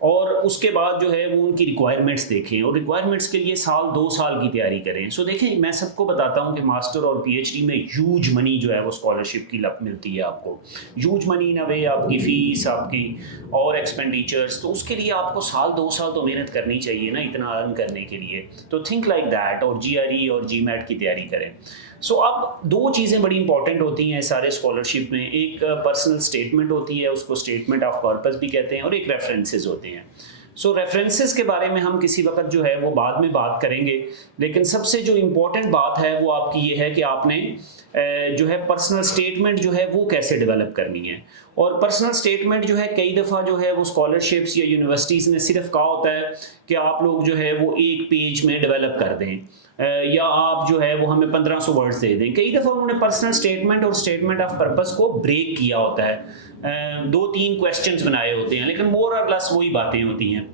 اور اس کے بعد جو ہے وہ ان کی ریکوائرمنٹس دیکھیں اور ریکوائرمنٹس کے لیے 2 سال کی تیاری کریں. سو دیکھیں میں سب کو بتاتا ہوں کہ ماسٹر اور پی ایچ ڈی میں ہیوج منی جو ہے وہ اسکالرشپ کی لپ ملتی ہے آپ کو, ہیوج منی نہ وے آپ کی فیس آپ کی اور ایکسپینڈیچرس, تو اس کے لیے آپ کو 2 سال تو محنت کرنی چاہیے نا اتنا ارن کرنے کے لیے. تو تھنک لائک دیٹ, اور جی آر ای اور جی میٹ کی تیاری کریں. سو اب 2 چیزیں بڑی امپورٹنٹ ہوتی ہیں سارے اسکالرشپ میں, ایک پرسنل اسٹیٹمنٹ ہوتی ہے, اس کو اسٹیٹمنٹ آف پرپز بھی کہتے ہیں, اور ایک ریفرنسز ہوتے ہیں. سو ریفرنسز کے بارے میں ہم کسی وقت جو ہے وہ بعد میں بات کریں گے, لیکن سب سے جو امپورٹنٹ بات ہے وہ آپ کی یہ ہے کہ آپ نے جو ہے پرسنل اسٹیٹمنٹ جو ہے وہ کیسے ڈیولپ کرنی ہے. اور پرسنل اسٹیٹمنٹ جو ہے کئی دفعہ جو ہے وہ اسکالرشپس یا یونیورسٹیز نے صرف کہا ہوتا ہے کہ آپ لوگ جو ہے وہ 1 پیج میں ڈیولپ کر دیں, یا آپ جو ہے وہ ہمیں 1500 ورڈز دے دیں. کئی دفعہ انہوں نے پرسنل اسٹیٹمنٹ اور اسٹیٹمنٹ آف پرپز کو بریک کیا ہوتا ہے, 2-3 کویسچنز بنائے ہوتے ہیں, لیکن مور اور لیس وہی باتیں ہوتی ہیں.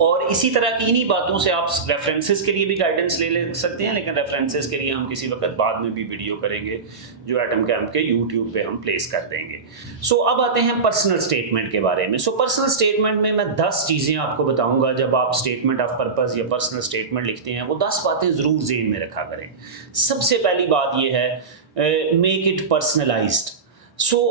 اور اسی طرح کی انہی باتوں سے آپ ریفرنسز کے لیے بھی گائیڈنس لے سکتے ہیں, لیکن ریفرنسز کے لیے ہم کسی وقت بعد میں بھی ویڈیو کریں گے جو ایٹم کیمپ کے یوٹیوب پہ ہم پلیس کر دیں گے. سو اب آتے ہیں پرسنل اسٹیٹمنٹ کے بارے میں. سو پرسنل اسٹیٹمنٹ میں 10 چیزیں آپ کو بتاؤں گا. جب آپ اسٹیٹمنٹ آف پرپز یا پرسنل اسٹیٹمنٹ لکھتے ہیں وہ 10 باتیں ضرور ذہن میں رکھا کریں. سب سے پہلی بات یہ ہے میک اٹ پرسنلائزڈ. سو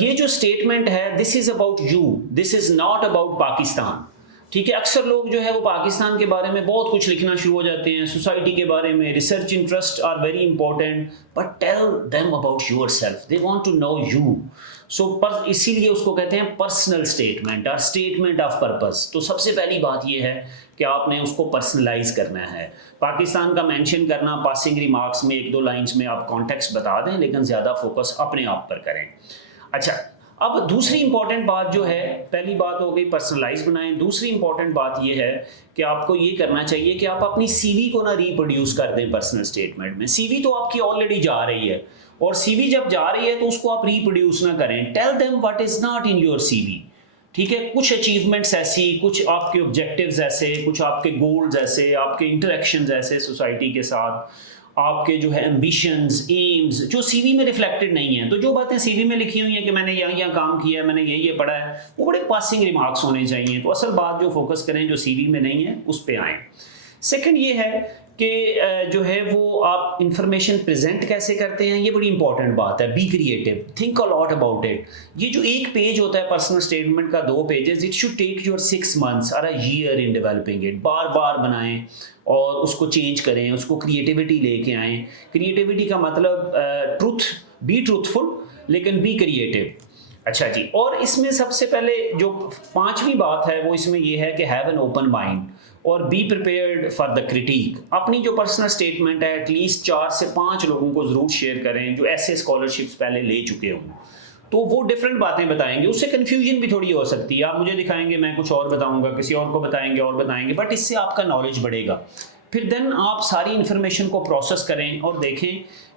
یہ جو اسٹیٹمنٹ ہے this is about you, this is not about Pakistan. ٹھیک ہے, اکثر لوگ جو ہے وہ پاکستان کے بارے میں بہت کچھ لکھنا شروع ہو جاتے ہیں, سوسائٹی کے بارے میں. Research interest are very important, but tell them about yourself, they want to know you. So اسی لیے اس کو کہتے ہیں پرسنل اسٹیٹمنٹ اور اسٹیٹمنٹ آف پرپز. تو سب سے پہلی بات یہ ہے کہ آپ نے اس کو پرسنلائز کرنا ہے. پاکستان کا مینشن کرنا پاسنگ ریمارکس میں 1-2 لائنز میں آپ کانٹیکسٹ بتا دیں, لیکن زیادہ فوکس اپنے آپ پر کریں. اچھا, اب دوسری امپورٹنٹ بات جو ہے, پہلی بات ہو گئی پرسنلائز بنائیں. دوسری امپورٹنٹ بات یہ ہے کہ آپ کو یہ کرنا چاہیے کہ آپ اپنی سی وی کو نہ ریپروڈیوس کر دیں پرسنل اسٹیٹمنٹ میں. سی وی تو آپ کی آلریڈی جا رہی ہے, اور سی وی جب جا رہی ہے تو اس کو آپ ریپروڈیوس نہ کریں. Tell them what is not in your C V. ٹھیک ہے, کچھ اچیومنٹس ایسی, کچھ آپ کے آبجیکٹیوز ایسے, کچھ آپ کے گولز ایسے, آپ کے انٹریکشنز ایسے سوسائٹی کے ساتھ, آپ کے جو ہے ایمبیشنز, ایمز جو سی وی میں ریفلیکٹڈ نہیں ہیں. تو جو باتیں سی وی میں لکھی ہوئی ہیں کہ میں نے یہاں کام کیا ہے, میں نے یہ پڑھا ہے, وہ بڑے پاسنگ ریمارکس ہونے چاہیے. تو اصل بات جو فوکس کریں جو سی وی میں نہیں ہے اس پہ آئیں. سیکنڈ یہ ہے کہ جو ہے وہ آپ انفارمیشن پریزنٹ کیسے کرتے ہیں, یہ بڑی امپورٹنٹ بات ہے. Be creative, think a lot about it. یہ جو 1 پیج ہوتا ہے پرسنل اسٹیٹمنٹ کا 2 pages, it should take your 6 months اور a year in developing it. بار بار بنائیں اور اس کو چینج کریں, اس کو کریٹیوٹی لے کے آئیں. کریٹیوٹی کا مطلب بی ٹروتھفل لیکن بی کریٹو. اچھا جی, اور اس میں سب سے پہلے جو 5ویں بات ہے وہ اس میں یہ ہے کہ ہیو این اوپن مائنڈ اور be prepared for the critique. اپنی جو پرسنل اسٹیٹمنٹ ہے ایٹ لیسٹ 4 سے 5 لوگوں کو ضرور شیئر کریں جو ایسے اسکالرشپس پہلے لے چکے ہوں, تو وہ ڈفرینٹ باتیں بتائیں گے. اس سے کنفیوژن بھی تھوڑی ہو سکتی ہے, آپ مجھے دکھائیں گے میں کچھ اور بتاؤں گا, کسی اور کو بتائیں گے اور بتائیں گے, بٹ اس سے آپ کا نالج بڑھے گا. پھر دین آپ ساری انفارمیشن کو پروسیس کریں اور دیکھیں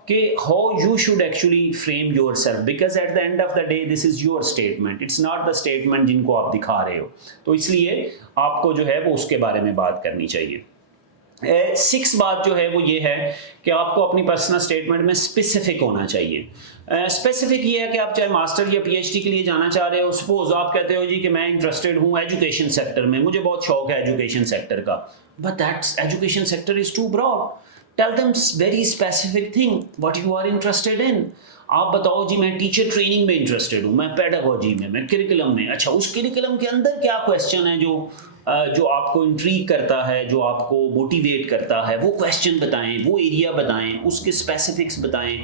کہ how you should actually frame yourself, because at the end of the day this is your statement, it's not the statement جن کو آپ دکھا رہے ہو. تو اس لیے آپ کو جو ہے وہ اس کے بارے میں بات کرنی چاہیے. 6 بات جو ہے وہ یہ ہے کہ آپ کو اپنی پرسنل اسٹیٹمنٹ میں اسپیسیفک ہونا چاہیے. اسپیسیفک یہ ہے کہ آپ چاہے ماسٹر یا پی ایچ ڈی کے لیے جانا چاہ رہے ہو. سپوز آپ کہتے ہو جی کہ میں انٹرسٹڈ ہوں ایجوکیشن سیکٹر میں, مجھے بہت شوق ہے ایجوکیشن سیکٹر کا, but that education sector is too broad. Tell them very specific thing what you are interested in. آپ بتاؤ جی میں ٹیچر ٹریننگ میں انٹرسٹڈ ہوں, میں پیڈاگوجی میں کریکولم میں. اچھا, اس کریکولم کے اندر کیا کویسچن ہے جو آپ کو انٹریگ کرتا ہے, جو آپ کو موٹیویٹ کرتا ہے, وہ کویسچن بتائیں, وہ ایریا بتائیں, اس کے اسپیسیفکس بتائیں.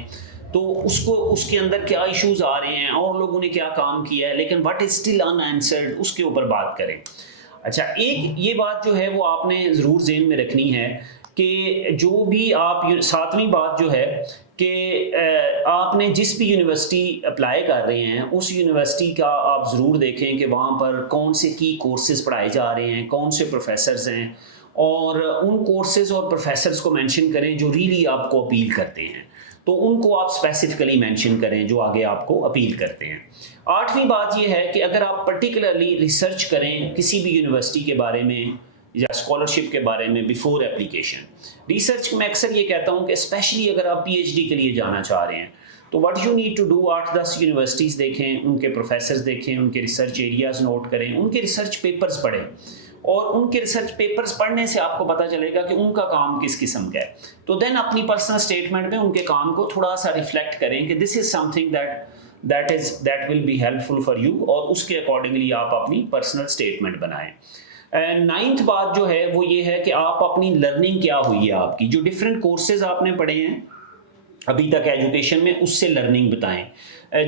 تو اس کے اندر کیا ایشوز آ رہے ہیں اور لوگوں نے کیا کام کیا ہے, لیکن what is still unanswered, اس کے اوپر بات کریں. اچھا, ایک یہ بات جو ہے وہ آپ نے ضرور ذہن میں رکھنی ہے کہ جو بھی آپ 7ویں بات جو ہے کہ آپ نے جس بھی یونیورسٹی اپلائی کر رہے ہیں اس یونیورسٹی کا آپ ضرور دیکھیں کہ وہاں پر کون سے کی کورسز پڑھائے جا رہے ہیں, کون سے پروفیسرز ہیں, اور ان کورسز اور پروفیسرز کو مینشن کریں جو ریلی آپ کو اپیل کرتے ہیں. تو ان کو آپ اسپیسیفکلی مینشن کریں جو آگے آپ کو اپیل کرتے ہیں. 8ویں بات یہ ہے کہ اگر آپ پرٹیکولرلی ریسرچ کریں کسی بھی یونیورسٹی کے بارے میں یا اسکالرشپ کے بارے میں بیفور اپلیکیشن. ریسرچ میں اکثر یہ کہتا ہوں کہ اسپیشلی اگر آپ پی ایچ ڈی کے لیے جانا چاہ رہے ہیں تو what you need to do 8-10 universities دیکھیں, ان کے پروفیسرز دیکھیں, ان کے ریسرچ ایریاز نوٹ کریں, ان کے ریسرچ پیپرز پڑھیں, اور ان کے ریسرچ پیپرز پڑھنے سے آپ کو پتہ چلے گا کہ ان کا کام کس قسم کا ہے. تو دین اپنی پرسنل اسٹیٹمنٹ میں ان کے کام کو تھوڑا سا ریفلیکٹ کریں کہ this is something that will be helpful for you, اور اس کے اکارڈنگلی آپ اپنی پرسنل اسٹیٹمنٹ بنائیں. 9th بات جو ہے وہ یہ ہے کہ آپ اپنی لرننگ کیا ہوئی ہے آپ کی, جو ڈفرینٹ کورسز آپ نے پڑھے ہیں ابھی تک ایجوکیشن میں, اس سے لرننگ بتائیں.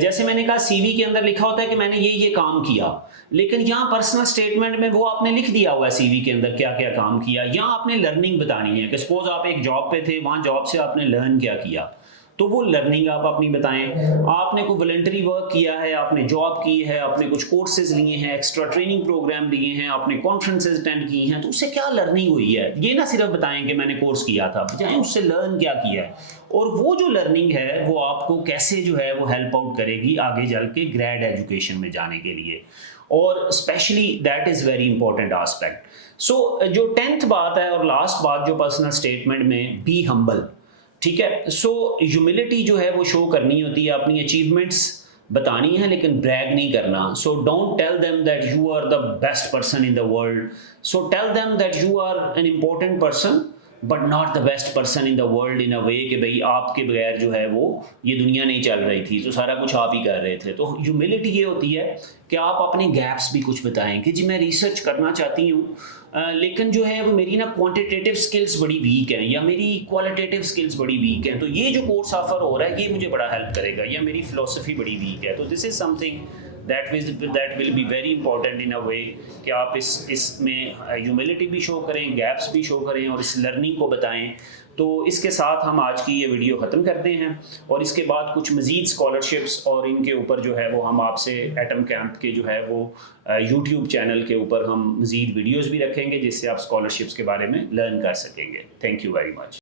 جیسے میں نے کہا سی وی کے اندر لکھا ہوتا ہے کہ میں نے یہ کام کیا, لیکن یہاں پرسنل اسٹیٹمنٹ میں وہ آپ نے لکھ دیا ہوا ہے سی وی کے اندر کیا کیا کام کیا. یہاں آپ نے لرننگ بتانی ہے کہ سپوز آپ ایک جاب پہ تھے, وہاں جاب سے آپ نے لرن کیا, تو وہ لرننگ آپ اپنی بتائیں. آپ نے کوئی والنٹری ورک کیا ہے, آپ نے جاب کی ہے, آپ نے کچھ کورسز لیے ہیں, ایکسٹرا ٹریننگ پروگرام لیے ہیں, آپ نے کانفرنسز اٹینڈ کی ہیں, تو اس سے کیا لرننگ ہوئی ہے. یہ نہ صرف بتائیں کہ میں نے کورس کیا تھا, بجائیں اس سے لرن کیا ہے, اور وہ جو لرننگ ہے وہ آپ کو کیسے جو ہے وہ ہیلپ آؤٹ کرے گی آگے چل کے گریڈ ایجوکیشن میں جانے کے لیے. اور especially that is very important aspect. So جو 10th بات ہے اور لاسٹ بات جو پرسنل اسٹیٹمنٹ میں, بی ہمبل. ٹھیک ہے, سو ہیوملٹی جو ہے وہ شو کرنی ہوتی ہے, اپنی اچیومنٹس بتانی ہے لیکن بریگ نہیں کرنا. So don't tell them that you are the best person in the world. So tell them that you are an important person but not the best person in the world in a way کہ بھائی آپ کے بغیر جو ہے وہ یہ دنیا نہیں چل رہی تھی, تو سارا کچھ آپ ہی کر رہے تھے. تو ہیوملٹی یہ ہوتی ہے کہ آپ اپنے گیپس بھی کچھ بتائیں کہ جی میں ریسرچ کرنا چاہتی ہوں, لیکن جو ہے وہ میری نا کوانٹیٹیو سکلز بڑی ویک ہیں, یا میری کوالٹیٹیو سکلز بڑی ویک ہیں, تو یہ جو کورس آفر ہو رہا ہے یہ مجھے بڑا ہیلپ کرے گا, یا میری فلسفی بڑی ویک ہے. تو this is something that will be very important in a way کہ آپ اس میں ہیوملٹی بھی شو کریں, گیپس بھی شو کریں, اور اس لرننگ کو بتائیں. تو اس کے ساتھ ہم آج کی یہ ویڈیو ختم کرتے ہیں, اور اس کے بعد کچھ مزید اسکالرشپس اور ان کے اوپر جو ہے وہ ہم آپ سے ایٹم کیمپ کے جو ہے وہ یوٹیوب چینل کے اوپر ہم مزید ویڈیوز بھی رکھیں گے, جس سے آپ اسکالرشپس کے بارے میں لرن کر سکیں گے. Thank you very much.